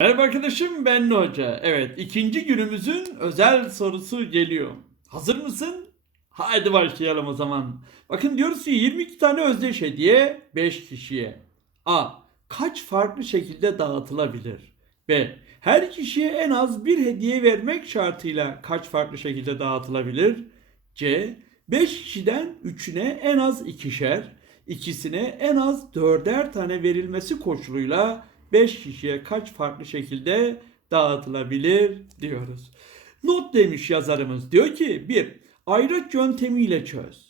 Merhaba arkadaşım ben Hoca. Evet ikinci günümüzün özel sorusu geliyor. Hazır mısın? Haydi başlayalım o zaman. Bakın diyoruz ki 22 tane özdeş hediye 5 kişiye. A. Kaç farklı şekilde dağıtılabilir? B. Her kişiye en az bir hediye vermek şartıyla kaç farklı şekilde dağıtılabilir? C. 5 kişiden 3'üne en az ikişer, ikisine en az dörder tane verilmesi koşuluyla 5 kişiye kaç farklı şekilde dağıtılabilir diyoruz. Not demiş yazarımız. Diyor ki bir ayraç yöntemiyle çöz.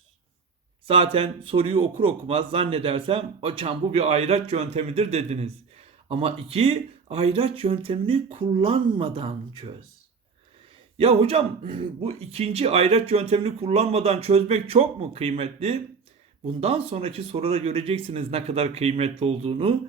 Zaten soruyu okur okumaz zannedersem hocam bu bir ayraç yöntemidir dediniz. Ama iki ayraç yöntemini kullanmadan çöz. Ya hocam bu ikinci ayraç yöntemini kullanmadan çözmek çok mu kıymetli? Bundan sonraki soruda göreceksiniz ne kadar kıymetli olduğunu.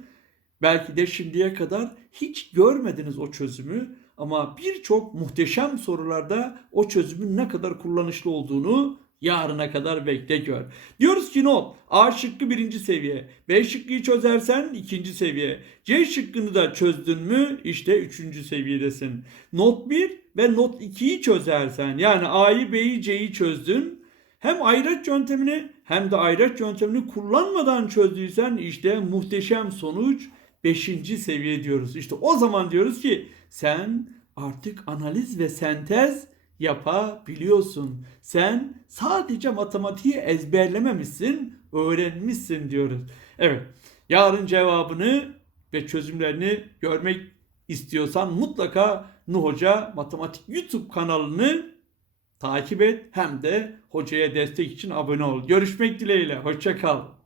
Belki de şimdiye kadar hiç görmediniz o çözümü ama birçok muhteşem sorularda o çözümün ne kadar kullanışlı olduğunu yarına kadar bekle gör. Diyoruz ki not A şıkkı birinci seviye, B şıkkıyı çözersen ikinci seviye, C şıkkını da çözdün mü işte üçüncü seviyedesin. Not 1 ve not 2'yi çözersen yani A'yı B'yi C'yi çözdün hem ayraç yöntemini hem de ayraç yöntemini kullanmadan çözdüysen işte muhteşem sonuç 5. seviye diyoruz. İşte o zaman diyoruz ki sen artık analiz ve sentez yapabiliyorsun. Sen sadece matematiği ezberlememişsin, öğrenmişsin diyoruz. Evet, yarın cevabını ve çözümlerini görmek istiyorsan mutlaka Nuh Hoca Matematik YouTube kanalını takip et hem de hocaya destek için abone ol. Görüşmek dileğiyle. Hoşça kal.